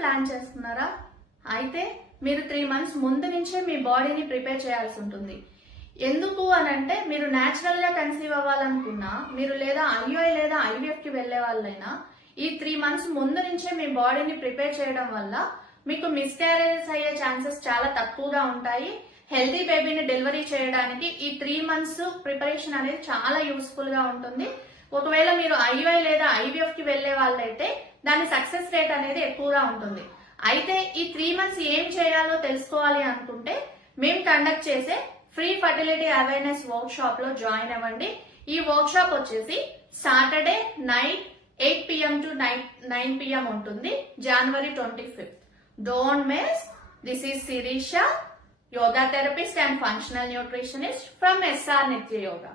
Plan చేస్తున్నారా? అయితే మీరు 3 months ముందు నుంచే మీ బాడీని ప్రిపేర్ చేయాల్సి ఉంటుంది. ఎందుకు అనంటే మీరు న్యాచురల్ గా కన్సీవ్ అవ్వాలనుకున్నా, మీరు లేదా ఐయుఐ లేదా ఐవీఎఫ్ కి వెళ్లే వాళ్ళైనా ఈ 3 months ముందు నుంచే మీ బాడీని ప్రిపేర్ చేయడం వల్ల మీకు మిస్క్యారేజెస్ అయ్యే ఛాన్సెస్ చాలా తక్కువగా ఉంటాయి. హెల్తీ బేబీని డెలివరీ చేయడానికి ఈ 3 months ప్రిపరేషన్ అనేది చాలా యూస్ఫుల్ గా ఉంటుంది. ఒకవేళ మీరు ఐయుఐ లేదా ఐవీఎఫ్ కి వెళ్లే వాళ్ళైతే దాని సక్సెస్ రేట్ అనేది ఎక్కువగా ఉంటుంది. అయితే ఈ 3 months ఏం చేయాలో తెలుసుకోవాలి అనుకుంటే మేము కండక్ట్ చేసే free fertility awareness work shop లో జాయిన్ అవ్వండి. ఈ వర్క్ షాప్ వచ్చేసి Saturday night 8 PM to 9 PM ఉంటుంది, January 25th. Don't miss. This is Sirisha, yoga therapist and functional nutritionist from SR Nitya Yoga.